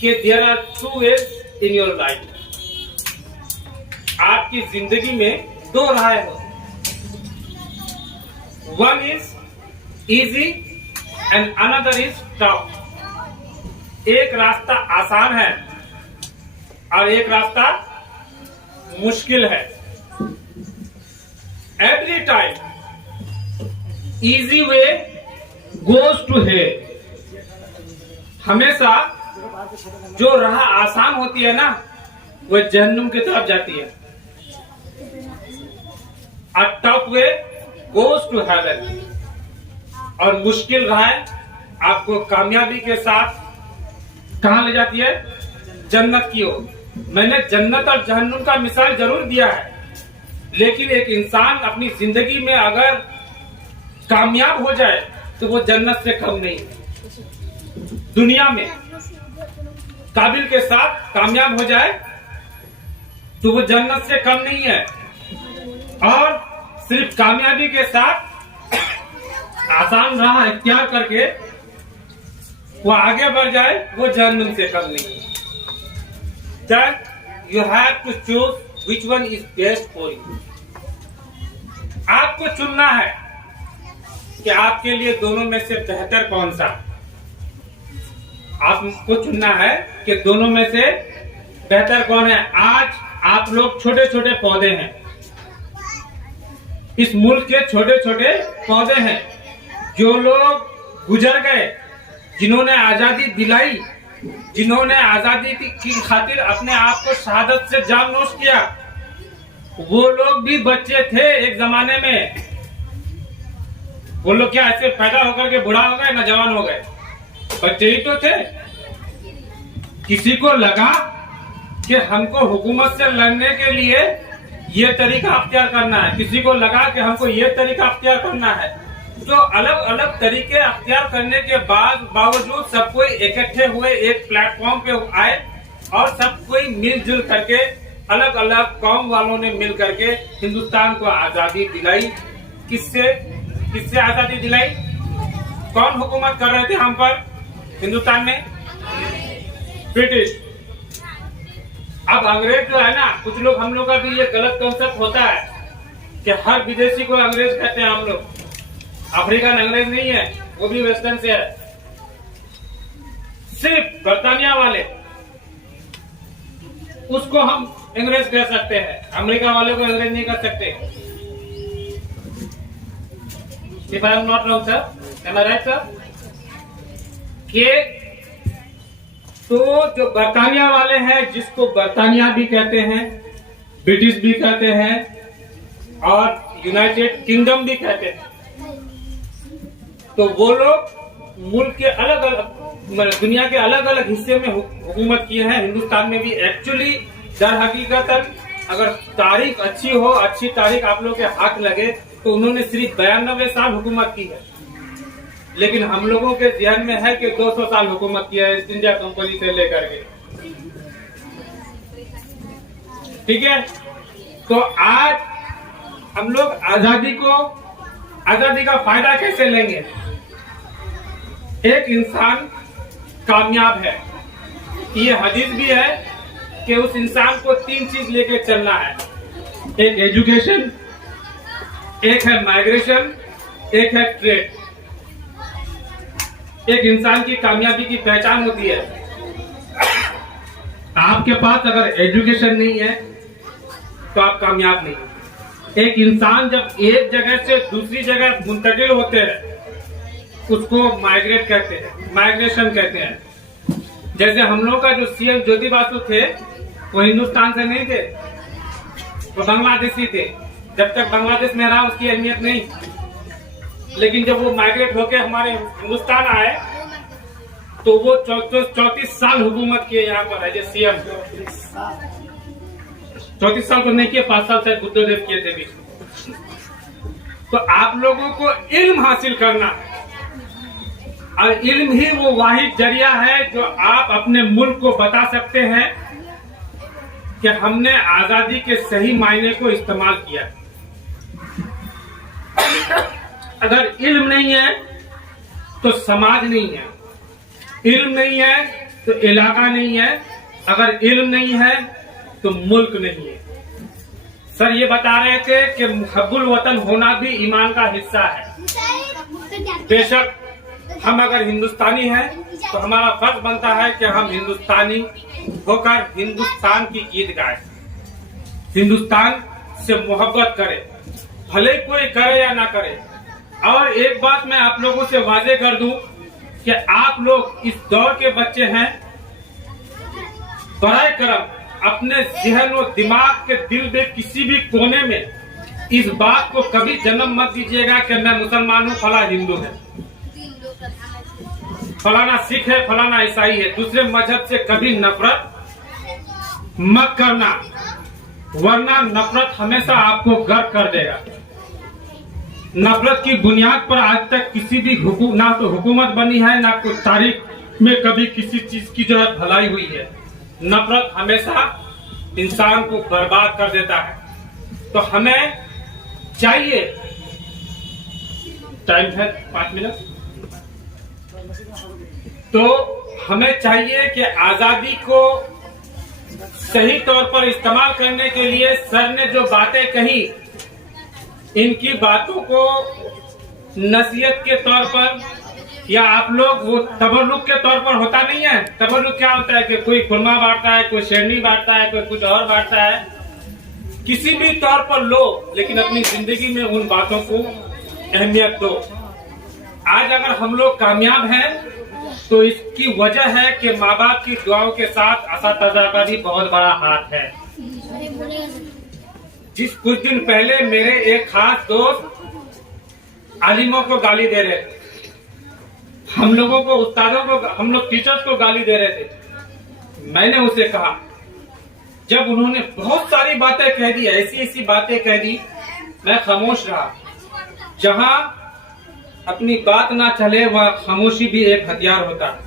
कि there are two ways in your life. आपकी जिंदगी में दो राहें होती, one is easy and another is tough. एक रास्ता आसान है और एक रास्ता मुश्किल है। Every time easy way goes to hell. हमेशा जो राह आसान होती है ना, वो जहन्नुम की तरफ जाती है। A tough way goes to heaven. और मुश्किल राह आपको कामयाबी के साथ कहां ले जाती है? जन्नत की ओर। मैंने जन्नत और जहन्नुम का मिसाल जरूर दिया है, लेकिन एक इंसान अपनी जिंदगी में अगर कामयाब हो जाए तो वो जन्नत से कम नहीं है। दुनिया में काबिल के साथ कामयाब हो जाए तो वो जन्नत से कम नहीं है, और सिर्फ कामयाबी के साथ आसान राह इख्तियार करके वो आगे बढ़ जाए, वो जहन्नुम से कम नहीं है। Then you have to choose which one is best for you. आपको चुनना है कि आपके लिए दोनों में से बेहतर कौन सा। आपको चुनना है कि दोनों में से बेहतर कौन है। आज आप लोग छोटे छोटे पौधे हैं, इस मुल्क के छोटे छोटे पौधे हैं। जो लोग गुजर गए, जिन्होंने आजादी दिलाई, जिन्होंने आजादी की खातिर अपने आप को शहादत से जान नोश किया, वो लोग भी बच्चे थे एक जमाने में। वो लोग क्या ऐसे पैदा होकर के बूढ़ा हो गए, न जवान हो गए? बच्चे ही तो थे। किसी को लगा कि हमको हुकूमत से लड़ने के लिए ये तरीका अख्तियार करना है, किसी को लगा कि हमको ये तरीका अख्तियार करना है। तो अलग अलग तरीके अख्तियार करने के बावजूद सब कोई इकट्ठे हुए, एक प्लेटफॉर्म पे आए, और सब कोई मिलजुल करके, अलग अलग कौम वालों ने मिल करके हिंदुस्तान को आजादी दिलाई। किससे आजादी दिलाई? कौन हुकूमत कर रहे थे हम पर हिंदुस्तान में? ब्रिटिश। अब अंग्रेज जो है ना, कुछ लोग, हम लोग का भी ये गलत कॉन्सेप्ट होता है कि हर विदेशी को अंग्रेज कहते हैं हम लोग। अफ्रीकन अंग्रेज नहीं है, वो भी वेस्टर्न से है। सिर्फ बर्तानिया वाले, उसको हम अंग्रेज कह सकते हैं, अमेरिका वाले को अंग्रेज नहीं कर सकते। If I am not wrong, sir, am I right, sir? कि तो जो बर्तानिया वाले हैं, जिसको बर्तानिया भी कहते हैं, ब्रिटिश भी कहते हैं, और यूनाइटेड किंगडम भी कहते हैं, तो वो लोग मुल्क के अलग अलग, दुनिया के अलग अलग हिस्से में हुकूमत किए हैं। हिंदुस्तान में भी एक्चुअली दर हकीकतन अगर तारीख अच्छी हो, अच्छी तारीख आप लोग के हाथ लगे, तो उन्होंने सिर्फ 92 साल हुकूमत की है। लेकिन हम लोगों के ध्यान में है कि 200 साल हुकूमत किया है ईस्ट इंडिया कंपनी से लेकर के। ठीक है, तो आज हम लोग आजादी का फायदा कैसे लेंगे? एक इंसान कामयाब है, ये हदीस भी है कि उस इंसान को 3 चीज लेके चलना है। एक एजुकेशन, एक है माइग्रेशन, एक है ट्रेड। एक इंसान की कामयाबी की पहचान होती है। आपके पास अगर एजुकेशन नहीं है तो आप कामयाब नहीं। एक इंसान जब एक जगह से दूसरी जगह मुंतकिल होते हैं, उसको माइग्रेट कहते हैं, माइग्रेशन कहते हैं। जैसे हम लोग का जो सीएम ज्योति बासु थे, वो हिंदुस्तान से नहीं थे, वो बांग्लादेशी थे। जब तक बांग्लादेश में रहा उसकी अहमियत नहीं, लेकिन जब वो माइग्रेट होकर हमारे हिंदुस्तान आए तो वो 34 साल हुकूमत किए यहाँ पर एज ए सीएम। 34 साल तो नहीं किए, 5 साल शायद बुद्धदेव किए थे बीच में। तो आप लोगों को इल्म हासिल करना है, और इल्म ही वो वाहिद जरिया है जो आप अपने मुल्क को बता सकते हैं कि हमने आजादी के सही मायने को इस्तेमाल किया। अगर इल्म नहीं है तो समाज नहीं है, इल्म नहीं है तो इलाका नहीं है, अगर इल्म नहीं है तो मुल्क नहीं है। सर ये बता रहे थे कि मुहब्बुल वतन होना भी ईमान का हिस्सा है। बेशक हम अगर हिंदुस्तानी हैं तो हमारा फर्ज बनता है कि हम हिंदुस्तानी होकर हिंदुस्तान की गीत गाएं, हिंदुस्तान से मोहब्बत करें, भले कोई करे या ना करे। और एक बात मैं आप लोगों से वाजे कर दूं कि आप लोग इस दौर के बच्चे हैं, बराए करम अपने जहन और दिमाग के दिल में किसी भी कोने में इस बात को कभी जन्म मत दीजिएगा कि मैं मुसलमान हूँ, फला हिंदू है, फलाना सिख है, फलाना ईसाई है। दूसरे मजहब से कभी नफरत मत करना, वरना नफरत हमेशा आपको गर्क कर देगा। नफरत की बुनियाद पर आज तक किसी भी ना तो हुकूमत बनी है, ना कोई तारीख में कभी किसी चीज की जो है भलाई हुई है। नफरत हमेशा इंसान को बर्बाद कर देता है। तो हमें चाहिए, टाइम है 5 मिनट, तो हमें चाहिए कि आजादी को सही तौर पर इस्तेमाल करने के लिए सर ने जो बातें कही, इनकी बातों को नसीहत के तौर पर, या आप लोग वो तबर्रुक के तौर पर होता नहीं है। तबर्रुक क्या होता है कि कोई खुरमा बांटता है, कोई शेरनी बांटता है, कोई कुछ और बांटता है। किसी भी तौर पर लो, लेकिन अपनी जिंदगी में उन बातों को अहमियत दो। आज अगर हम लोग कामयाब हैं तो इसकी वजह है कि माँ बाप की दुआओं के साथ असातिज़ा का भी बहुत बड़ा हाथ है। जिस कुछ दिन पहले मेरे एक खास दोस्त आलिमों को गाली दे रहे थे, हम लोगों को, उस्तादों को, हम लोग टीचर्स को गाली दे रहे थे। मैंने उसे कहा, जब उन्होंने बहुत सारी बातें कह दी, ऐसी ऐसी बातें कह दी, मैं खामोश रहा। जहां अपनी बात ना चले वह खामोशी भी एक हथियार होता है,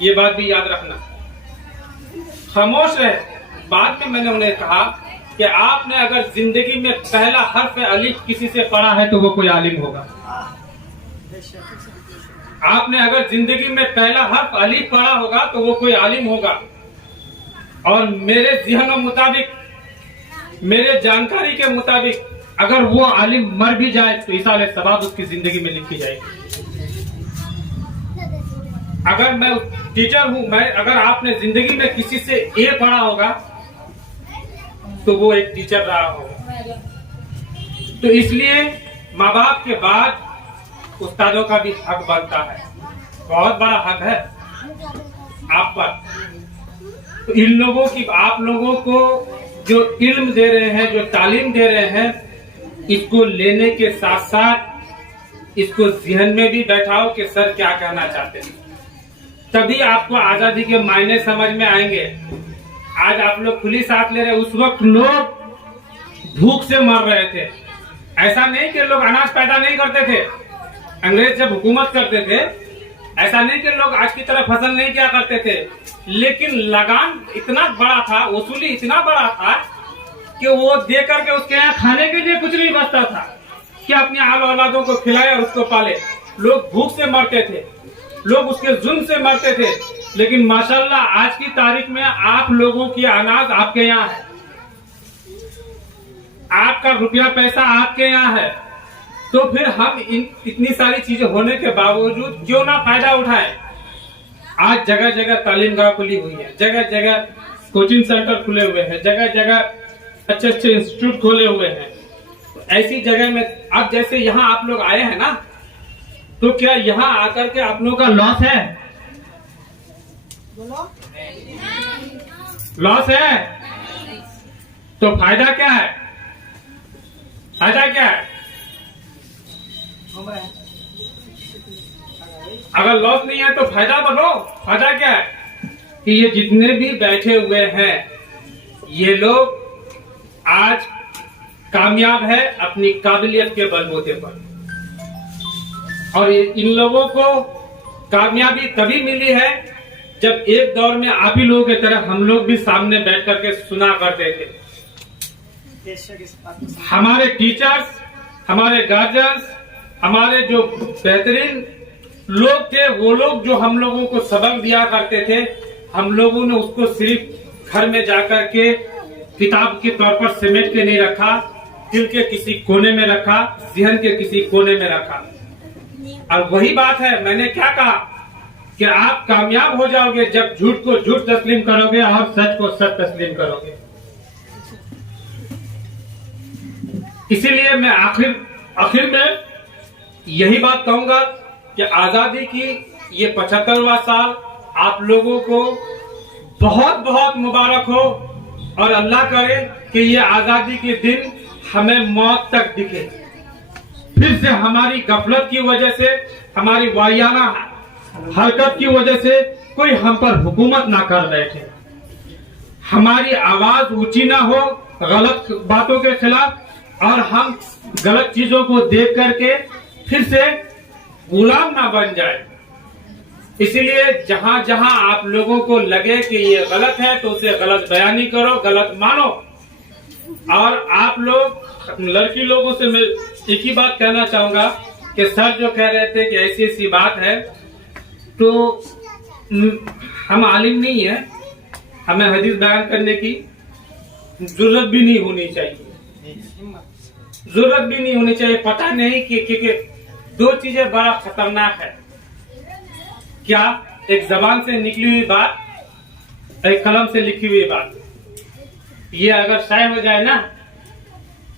ये बात भी याद रखना। खामोश रहे। बाद में मैंने उन्हें कहा कि आपने अगर जिंदगी में पहला हर्फ अलिफ किसी से पढ़ा है तो वो कोई आलिम होगा। आपने अगर जिंदगी में पहला हर्फ अलिफ पढ़ा होगा तो वो कोई आलिम होगा। और मेरे ज़हन मुताबिक, मेरे जानकारी के मुताबिक, अगर वो आलिम मर भी जाए तो इसाले सवाब उसकी जिंदगी में लिखी जाएगी। अगर मैं टीचर हूं, मैं अगर आपने जिंदगी में किसी से ए पढ़ा होगा तो वो एक टीचर रहा होगा। तो इसलिए माँ बाप के बाद उस्तादों का भी हक बनता है, बहुत बड़ा हक है आप पर। तो इन लोगों की, आप लोगों को जो इल्म दे रहे हैं, जो तालीम दे रहे हैं, इसको लेने के साथ साथ इसको ज़हन में भी बैठाओ कि सर क्या कहना चाहते हैं, तभी आपको आजादी के मायने समझ में आएंगे। आज आप लोग खुली सांस ले रहे, उस वक्त लोग भूख से मर रहे थे। ऐसा नहीं कि लोग अनाज पैदा नहीं करते थे, अंग्रेज जब हुकूमत करते थे, ऐसा नहीं कि लोग आज की तरह फसल नहीं किया करते थे, लेकिन लगान इतना बड़ा था, वसूली इतना बड़ा था कि वो दे करके उसके यहाँ खाने के लिए कुछ नहीं बचता था कि अपनी आल औलादों को खिलाए और उसको पाले। लोग भूख से मरते थे, लोग उसके जुल्म से मरते थे। लेकिन माशाल्लाह आज की तारीख में आप लोगों की अनाज आपके यहाँ है, आपका रुपया पैसा आपके यहाँ है। तो फिर हम इतनी सारी चीजें होने के बावजूद क्यों ना फायदा उठाएं। आज जगह जगह तालीम गाह खुली हुई है, जगह जगह कोचिंग सेंटर खुले हुए हैं, जगह जगह अच्छे अच्छे इंस्टीट्यूट खोले हुए हैं। तो ऐसी जगह में अब जैसे यहाँ आप लोग आए हैं ना, तो क्या यहाँ आकर के आप लोगों का लॉस है? लॉस है? तो फायदा क्या है? फायदा क्या है? अगर लॉस नहीं है तो फायदा बनो। फायदा क्या है कि ये जितने भी बैठे हुए हैं, ये लोग आज कामयाब है अपनी काबिलियत के बलबूते पर। और इन लोगों को कामयाबी तभी मिली है जब एक दौर में आप ही लोगों की तरह हम लोग भी सामने बैठ करके सुना करते थे। हमारे टीचर्स, हमारे गार्जियंस, हमारे जो बेहतरीन लोग थे, वो लोग जो हम लोगों को सबक दिया करते थे, हम लोगों ने उसको सिर्फ घर में जाकर के किताब के तौर पर समेट के नहीं रखा, दिल के किसी कोने में रखा, जहन के किसी कोने में रखा। और वही बात है, मैंने क्या कहा कि आप कामयाब हो जाओगे जब झूठ को झूठ तस्लीम करोगे और सच को सच तस्लीम करोगे। इसीलिए मैं आखिर में यही बात कहूंगा कि आजादी की ये 75वां साल आप लोगों को बहुत बहुत मुबारक हो, और अल्लाह करे कि ये आजादी के दिन हमें मौत तक दिखे। फिर से हमारी गफलत की वजह से, हमारी वाहियाना हरकत की वजह से कोई हम पर हुकूमत ना कर बैठे, हमारी आवाज ऊंची ना हो गलत बातों के खिलाफ, और हम गलत चीजों को देख करके फिर से गुलाम ना बन जाए। इसीलिए जहां जहां आप लोगों को लगे कि ये गलत है तो उसे गलत बयानी करो, गलत मानो। और आप लोग लड़की लोगों से मैं एक ही बात कहना चाहूंगा कि सर जो कह रहे थे कि ऐसी ऐसी बात है, तो हम आलिम नहीं है, हमें हदीस बयान करने की जरूरत भी नहीं होनी चाहिए, जरूरत भी नहीं होनी चाहिए। पता नहीं कि दो चीजें बड़ा खतरनाक है, क्या एक जबान से निकली हुई बात, एक कलम से लिखी हुई बात। ये अगर शाये हो जाए ना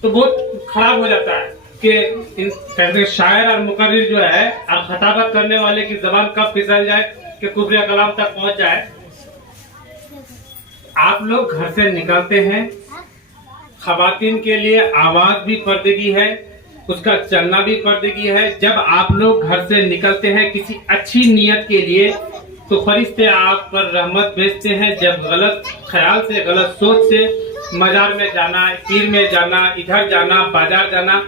तो बहुत खराब हो जाता है कि शायर और मुकर्रिर जो है और खताबत करने वाले की जबान कब फिसल जाए कि कुफर कलाम तक पहुंच जाए। आप लोग घर से निकलते हैं, खवातीन के लिए आवाज भी पर्दगी है, उसका चलना भी पर्दगी है। जब आप लोग घर से निकलते हैं किसी अच्छी नीयत के लिए तो फरिश्ते आप पर रहमत भेजते हैं। जब गलत ख्याल से, गलत सोच से मजार में जाना, पीर में जाना, इधर जाना, बाजार जाना,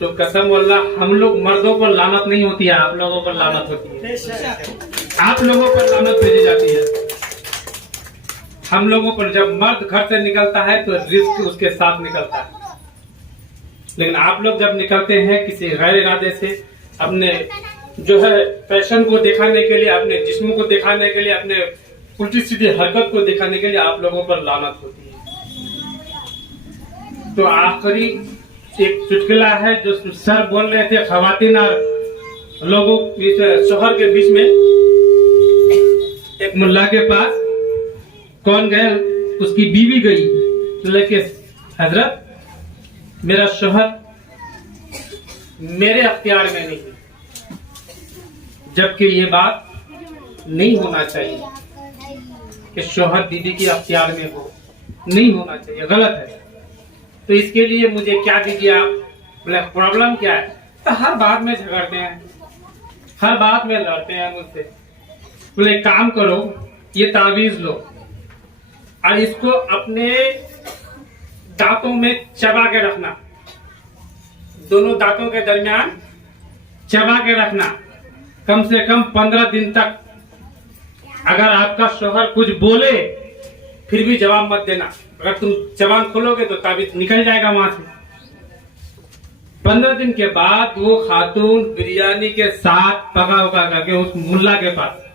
तो कसम वल्लाह हम लोग मर्दों पर लानत नहीं होती है, आप लोगों पर लानत होती है, आप लोगों पर लानत भेजी जाती है। हम लोगों पर जब मर्द घर से निकलता है तो रिस्क उसके साथ निकलता है, लेकिन आप लोग जब निकलते हैं किसी गैर इरादे से, अपने जो है फैशन को दिखाने के लिए, अपने जिस्म को दिखाने के लिए, अपने उल्टी सीधी हरकत को दिखाने के लिए आप लोगों पर लानत होती है। तो आखिरी एक चुटकुला है जो सर बोल रहे थे, खवातीन और लोगों शोहर के बीच में। एक मुल्ला के पास कौन गए, उसकी बीवी गई, लेके हजरत मेरा शोहर मेरे अख्तियार में नहीं, जबकि ये बात नहीं होना चाहिए कि शोहर बीवी की अख्तियार में हो, नहीं होना चाहिए, गलत है। तो इसके लिए मुझे क्या दीजिए आप? बोले प्रॉब्लम क्या है? तो हर बात में झगड़ते हैं, हर बात में लड़ते हैं मुझसे। बोले काम करो, ये तावीज लो और इसको अपने दांतों में चबा के रखना, दोनों दांतों के दरमियान चबा के रखना कम से कम 15 दिन तक। अगर आपका शोहर कुछ बोले फिर भी जवाब मत देना, अगर तुम जबान खोलोगे तो ताबीज निकल जाएगा वहां से। 15 दिन के बाद वो खातून बिरयानी के साथ पका उका करके उस मुल्ला के पास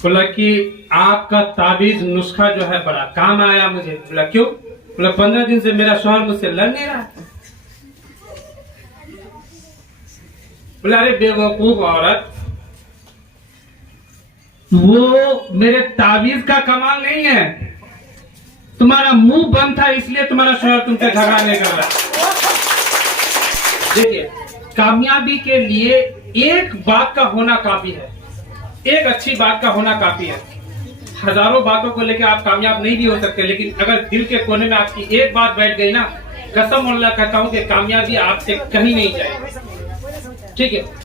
बोला कि आपका ताबीज नुस्खा जो है बड़ा काम आया मुझे। बोला क्यों? बोला 15 दिन से मेरा शौहर मुझसे लड़ नहीं रहा। बोला अरे बेवकूफ औरत, वो मेरे ताबीज का कमाल नहीं है, तुम्हारा मुंह बंद था इसलिए तुम्हारा शौहर तुमसे झगड़ा नहीं कर रहा। देखिए, कामयाबी के लिए एक बात का होना काफी है, एक अच्छी बात का होना काफी है। हजारों बातों को लेकर आप कामयाब नहीं भी हो सकते, लेकिन अगर दिल के कोने में आपकी एक बात बैठ गई ना, कसम अल्लाह कहता हूं कि कामयाबी आपसे कहीं नहीं जाएगी। ठीक है।